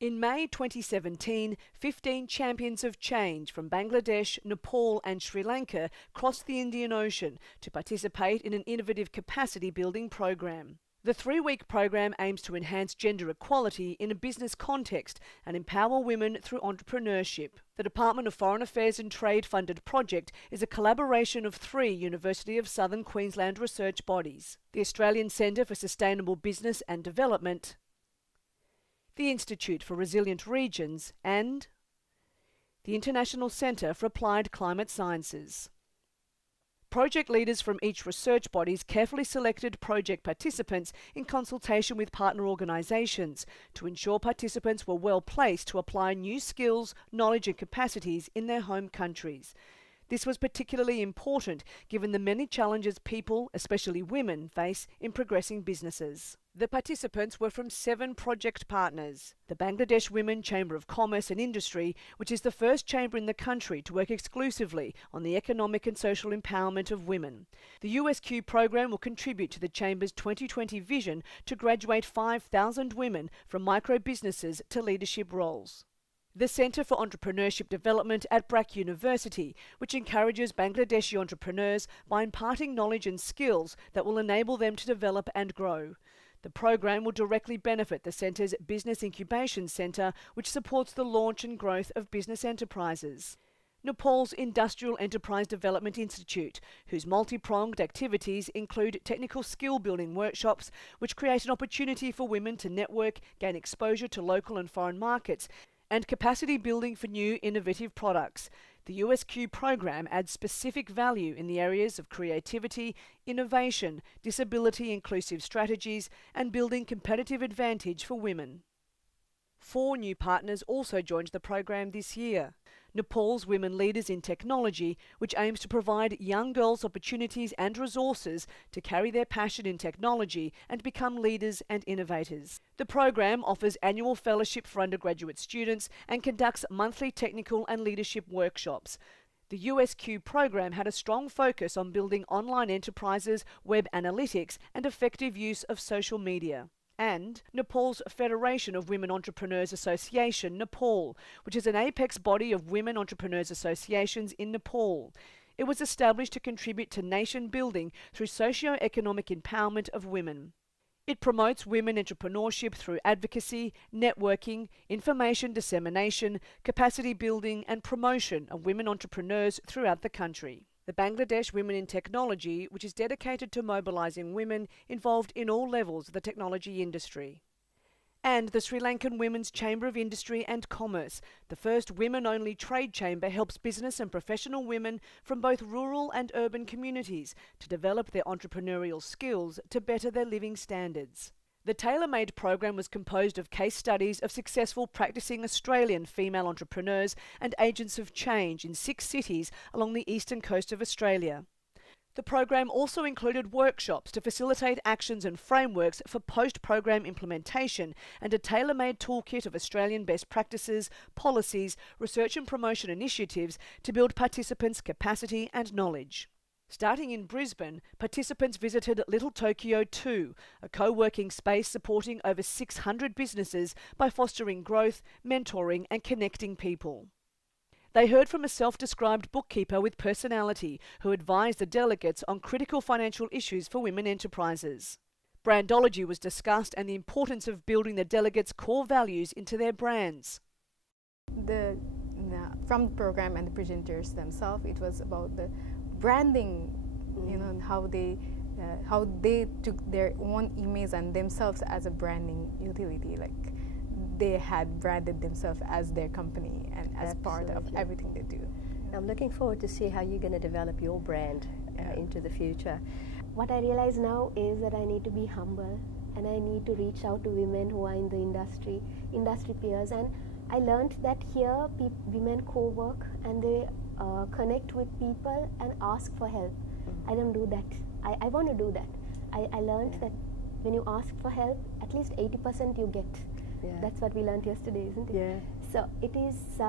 In May 2017, 15 champions of change from Bangladesh, Nepal and Sri Lanka crossed the Indian Ocean to participate in an innovative capacity building program. The 3-week program aims to enhance gender equality in a business context and empower women through entrepreneurship. The Department of Foreign Affairs and Trade funded project is a collaboration of 3 University of Southern Queensland research bodies: the Australian Centre for Sustainable Business and Development, the Institute for Resilient Regions and the International Centre for Applied Climate Sciences. Project leaders from each research bodies carefully selected project participants in consultation with partner organisations to ensure participants were well placed to apply new skills, knowledge and capacities in their home countries. This was particularly important given the many challenges people, especially women, face in progressing businesses. The participants were from 7 project partners: the Bangladesh Women Chamber of Commerce and Industry, which is the first chamber in the country to work exclusively on the economic and social empowerment of women. The USQ program will contribute to the Chamber's 2020 vision to graduate 5,000 women from micro-businesses to leadership roles. The Centre for Entrepreneurship Development at BRAC University, which encourages Bangladeshi entrepreneurs by imparting knowledge and skills that will enable them to develop and grow. The program will directly benefit the Centre's Business Incubation Centre, which supports the launch and growth of business enterprises. Nepal's Industrial Enterprise Development Institute, whose multi-pronged activities include technical skill building workshops, which create an opportunity for women to network, gain exposure to local and foreign markets, and capacity building for new innovative products. The USQ program adds specific value in the areas of creativity, innovation, disability inclusive strategies, and building competitive advantage for women. 4 new partners also joined the program this year. Nepal's Women Leaders in Technology, which aims to provide young girls opportunities and resources to carry their passion in technology and become leaders and innovators. The program offers annual fellowship for undergraduate students and conducts monthly technical and leadership workshops. The USQ program had a strong focus on building online enterprises, web analytics, and effective use of social media. And Nepal's Federation of Women Entrepreneurs Association, Nepal, which is an apex body of women entrepreneurs associations in Nepal. It was established to contribute to nation building through socio-economic empowerment of women. It promotes women entrepreneurship through advocacy, networking, information dissemination, capacity building and promotion of women entrepreneurs throughout the country. The Bangladesh Women in Technology, which is dedicated to mobilising women involved in all levels of the technology industry. And the Sri Lankan Women's Chamber of Industry and Commerce, the first women-only trade chamber, helps business and professional women from both rural and urban communities to develop their entrepreneurial skills to better their living standards. The tailor-made program was composed of case studies of successful practicing Australian female entrepreneurs and agents of change in 6 cities along the eastern coast of Australia. The program also included workshops to facilitate actions and frameworks for post-program implementation and a tailor-made toolkit of Australian best practices, policies, research and promotion initiatives to build participants' capacity and knowledge. Starting in Brisbane, participants visited Little Tokyo 2, a co-working space supporting over 600 businesses by fostering growth, mentoring and connecting people. They heard from a self-described bookkeeper with personality who advised the delegates on critical financial issues for women enterprises. Brandology was discussed and the importance of building the delegates' core values into their brands. From the program and the presenters themselves, it was about the branding, and how they took their own image and themselves as a branding utility. Like they had branded themselves as their company and as part of everything they do. I'm looking forward to see how you're going to develop your brand into the future. What I realize now is that I need to be humble and I need to reach out to women who are in the industry peers, and I learned that here women co-work and they connect with people and ask for help. I don't do that. I want to do that. I learned that when you ask for help, at least 80% you get. That's what we learned yesterday, isn't it? Yeah. So it is,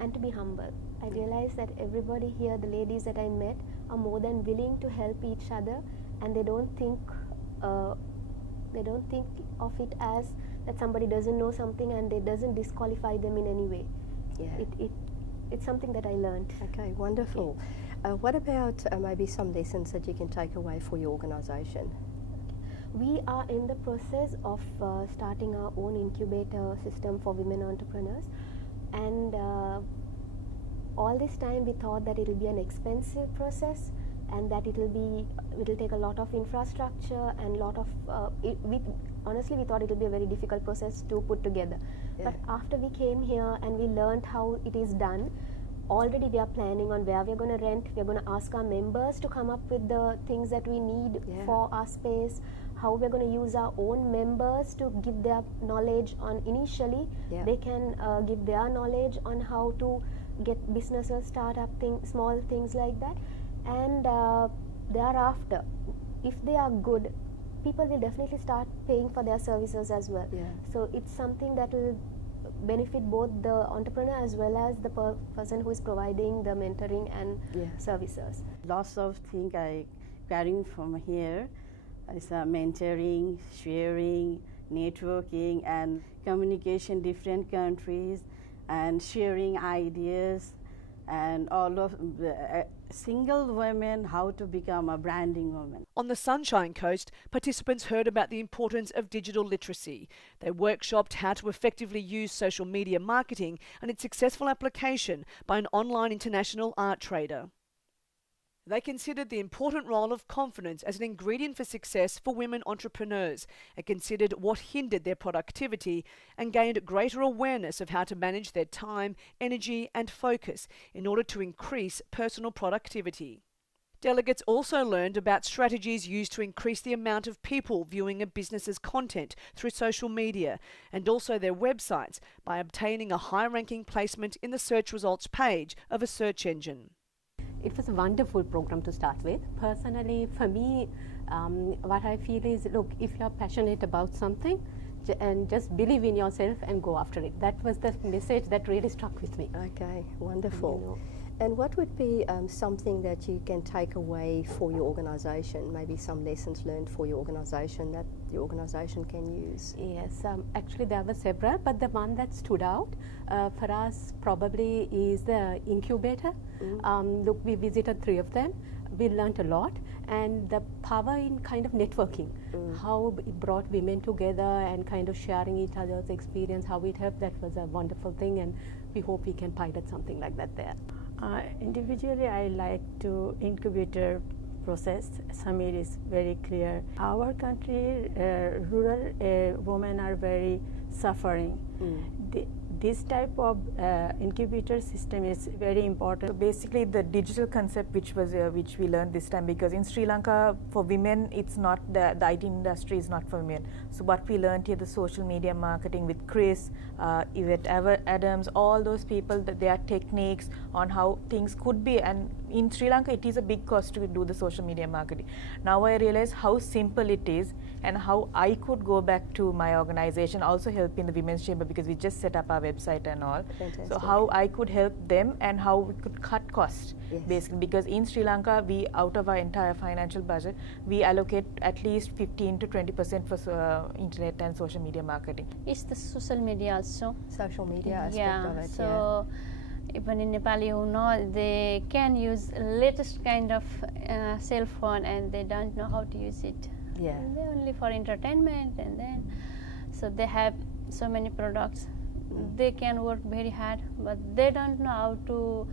and to be humble. I realized that everybody here, the ladies that I met, are more than willing to help each other, and they don't think of it as that somebody doesn't know something and it doesn't disqualify them in any way. Yeah. It's something that I learned. Okay, wonderful. What about maybe some lessons that you can take away for your organisation? We are in the process of starting our own incubator system for women entrepreneurs, and all this time we thought that it will be an expensive process and that it will take a lot of infrastructure and lot of honestly we thought it will be a very difficult process to put together. But after we came here and we learned how it is done, already we are planning on where we are going to rent. We are going to ask our members to come up with the things that we need for our space, how we are going to use our own members to give their knowledge on initially. They can give their knowledge on how to get businesses, startup things, small things like that. And thereafter, if they are good, people will definitely start paying for their services as well. So it's something that will benefit both the entrepreneur as well as the person who is providing the mentoring and services. Lots of things I carrying from here is mentoring, sharing, networking, and communication different countries, and sharing ideas, and all of the single women, how to become a branding woman. On the Sunshine Coast, participants heard about the importance of digital literacy. They workshopped how to effectively use social media marketing and its successful application by an online international art trader. They considered the important role of confidence as an ingredient for success for women entrepreneurs, and considered what hindered their productivity, and gained greater awareness of how to manage their time, energy and focus in order to increase personal productivity. Delegates also learned about strategies used to increase the amount of people viewing a business's content through social media, and also their websites, by obtaining a high-ranking placement in the search results page of a search engine. It was a wonderful program to start with. Personally, for me, what I feel is, look, if you're passionate about something, and just believe in yourself and go after it. That was the message that really struck with me. Okay, wonderful. And what would be something that you can take away for your organisation, maybe some lessons learned for your organisation that your organisation can use? Yes, actually there were several, but the one that stood out for us probably is the incubator. Look, we visited 3 of them. We learned a lot, and the power in kind of networking, how it brought women together and kind of sharing each other's experience, how it helped. That was a wonderful thing, and we hope we can pilot something like that there. Individually, I like to incubator process. Samir is very clear. Our country, rural women are very suffering. This type of incubator system is very important. So basically, the digital concept which we learned this time, because in Sri Lanka for women, it's not the IT industry is not for women. So what we learned here, the social media marketing with Chris, Yvette Adams, all those people, that their techniques on how things could be. And in Sri Lanka, it is a big cost to do the social media marketing. Now I realize how simple it is, and how I could go back to my organization, also help in the Women's Chamber, because we just set up our website and all. Fantastic. So how I could help them and how we could cut costs, basically, because in Sri Lanka, we, out of our entire financial budget, we allocate at least 15 to 20% for internet and social media marketing. It's the social media also. Social media aspect of it, so even in Nepali, you know, they can use latest kind of cell phone and they don't know how to use it. And they're only for entertainment, and then so they have so many products. They can work very hard, but they don't know how to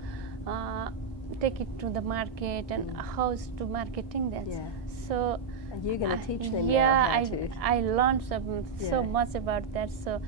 take it to the market and how to marketing that. So and you're going to teach them I learned so much about that. So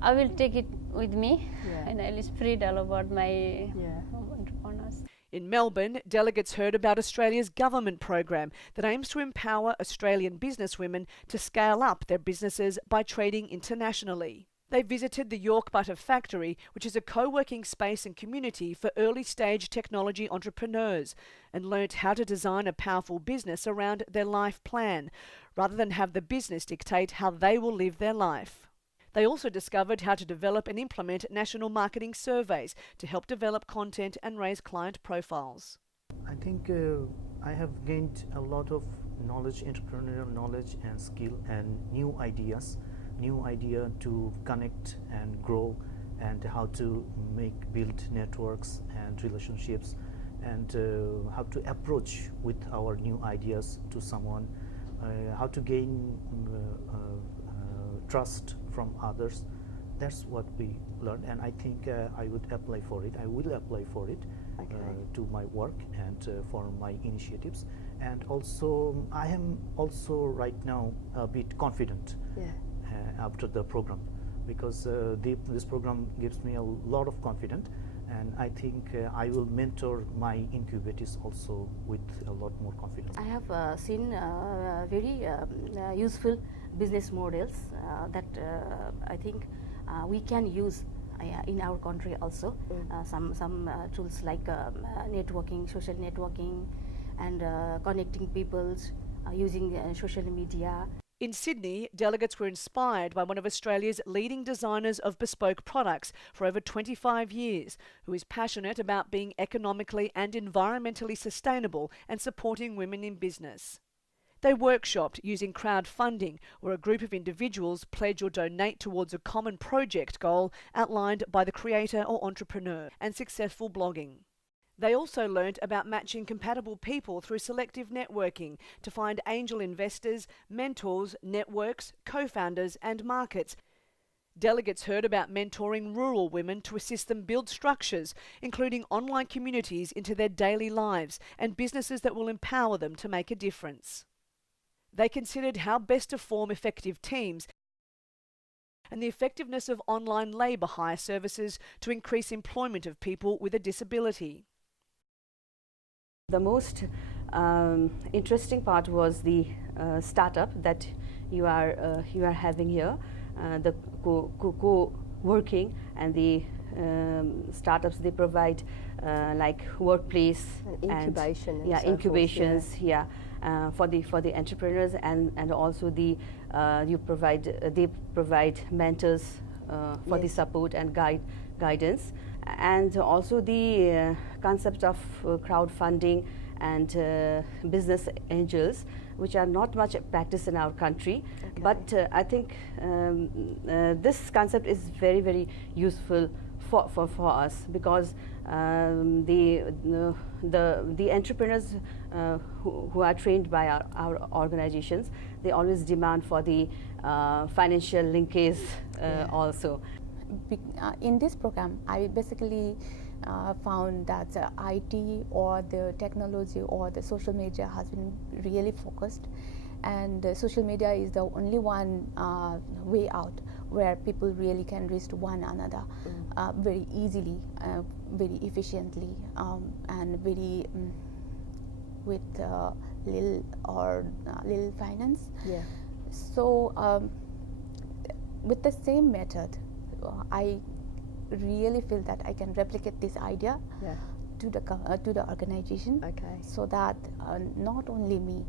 I will take it with me, and I will spread all about my entrepreneurs. In Melbourne, delegates heard about Australia's government program that aims to empower Australian businesswomen to scale up their businesses by trading internationally. They visited the York Butter Factory, which is a co-working space and community for early-stage technology entrepreneurs, and learnt how to design a powerful business around their life plan, rather than have the business dictate how they will live their life. They also discovered how to develop and implement national marketing surveys to help develop content and raise client profiles. I think I have gained a lot of knowledge, entrepreneurial knowledge and skill and new ideas, new idea to connect and grow, and how to build networks and relationships, and how to approach with our new ideas to someone, how to gain trust from others. That's what we learned, and I think I would apply for it. I will apply for it to my work and for my initiatives. And also, I am also right now a bit confident after the program, because this program gives me a lot of confidence, and I think I will mentor my incubators also with a lot more confidence. I have seen very useful business models that I think we can use in our country also. Some tools like networking, social networking, and connecting peoples using social media. In Sydney, delegates were inspired by one of Australia's leading designers of bespoke products for over 25 years, who is passionate about being economically and environmentally sustainable and supporting women in business. They workshopped using crowdfunding, where a group of individuals pledge or donate towards a common project goal outlined by the creator or entrepreneur, and successful blogging. They also learnt about matching compatible people through selective networking to find angel investors, mentors, networks, co-founders and markets. Delegates heard about mentoring rural women to assist them build structures, including online communities into their daily lives and businesses that will empower them to make a difference. They considered how best to form effective teams and the effectiveness of online labour hire services to increase employment of people with a disability. The most interesting part was the startup that you are having here, the co-working, and the startups, they provide like workplace incubation and incubations for the entrepreneurs, and also the they provide mentors for the support and guidance, and also the concept of crowdfunding and business angels, which are not much practiced in our country. But I think this concept is very, very useful for us, because the entrepreneurs who are trained by our organizations, they always demand for the financial linkage also. In this program, I basically found that the IT or the technology or the social media has been really focused, and social media is the only one way out where people really can reach to one another very easily, very efficiently, and very with little finance. So with the same method, I really feel that I can replicate this idea to the organization, so that not only me,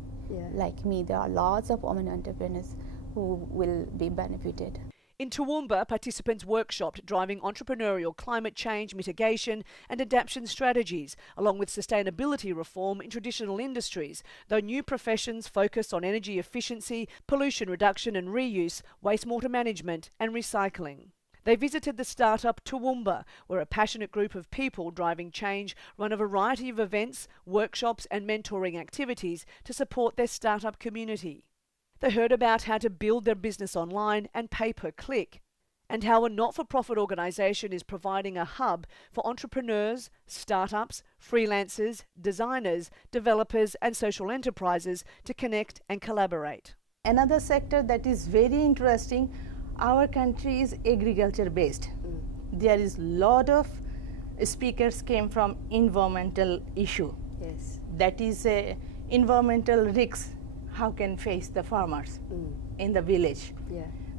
like me, there are lots of women entrepreneurs who will be benefited. In Toowoomba, participants workshopped driving entrepreneurial climate change mitigation and adaptation strategies, along with sustainability reform in traditional industries, though new professions focus on energy efficiency, pollution reduction and reuse, wastewater management and recycling. They visited the startup Toowoomba, where a passionate group of people driving change run a variety of events, workshops and mentoring activities to support their startup community. They heard about how to build their business online and pay per click, and how a not-for-profit organisation is providing a hub for entrepreneurs, startups, freelancers, designers, developers and social enterprises to connect and collaborate. Another sector that is very interesting, our country is agriculture based. There is lot of speakers came from environmental issue. That is a environmental risks. How can face the farmers in the village?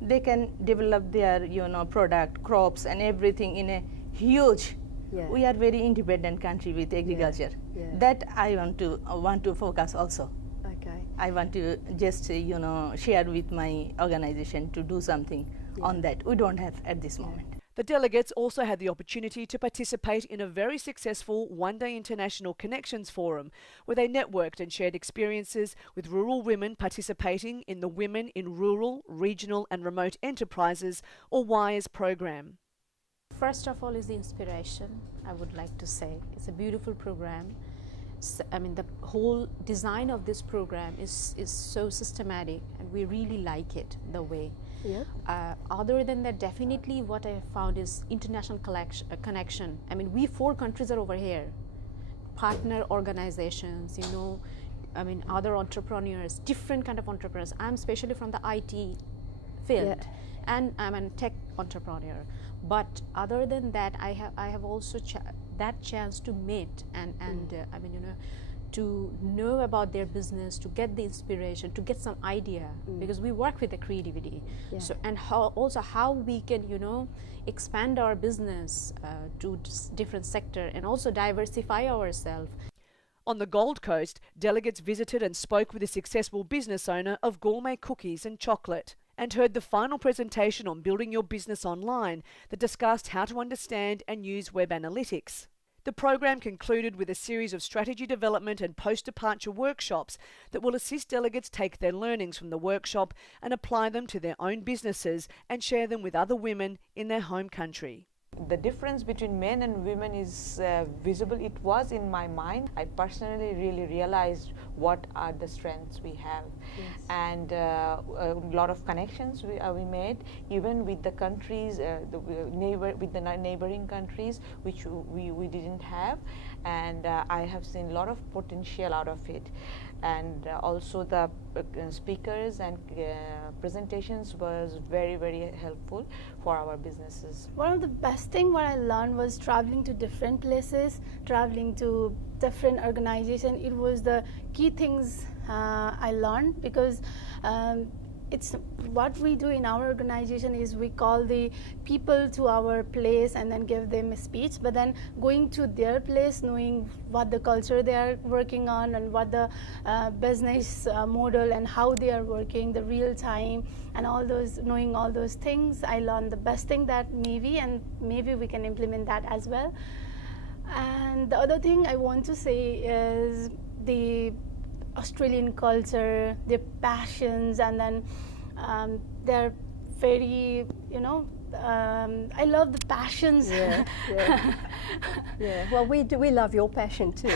They can develop their product, crops and everything in a huge. We are very independent country with agriculture. That I want to focus also. I want to just share with my organization to do something on that. We don't have at this moment. The delegates also had the opportunity to participate in a very successful one-day International Connections Forum, where they networked and shared experiences with rural women participating in the Women in Rural, Regional and Remote Enterprises, or WIRES program. First of all is the inspiration, I would like to say. It's a beautiful program. I mean, the whole design of this program is so systematic, and we really like it, the way. Yeah. Other than that, definitely what I found is international connection. I mean, we 4 countries are over here, partner organizations, you know, I mean, other entrepreneurs, different kind of entrepreneurs. I'm especially from the IT field, and I'm a tech entrepreneur. But other than that, I have also that chance to meet and I mean, you know, to know about their business, to get the inspiration, to get some idea, because we work with the creativity. Yeah. So, and how we can, you know, expand our business to different sector and also diversify ourselves. On the Gold Coast, delegates visited and spoke with a successful business owner of gourmet cookies and chocolate, and heard the final presentation on building your business online that discussed how to understand and use web analytics. The program concluded with a series of strategy development and post-departure workshops that will assist delegates take their learnings from the workshop and apply them to their own businesses and share them with other women in their home country. The difference between men and women is visible. It was in my mind. I personally really realized what are the strengths we have. Yes. And a lot of connections we made, even with the countries, with the neighboring countries, which we didn't have. And I have seen a lot of potential out of it. And also the speakers and presentations was very, very helpful for our businesses. One of the best thing what I learned was traveling to different places, traveling to different organizations. It was the key things I learned, because it's what we do in our organization is we call the people to our place and then give them a speech, but then going to their place, knowing what the culture they are working on and what the business model and how they are working, the real time and all those, knowing all those things, I learned the best thing that maybe we can implement that as well. And the other thing I want to say is the Australian culture, their passions, and then they're very, you know, I love the passions. Yeah, yeah. Yeah. Well, we love your passion too.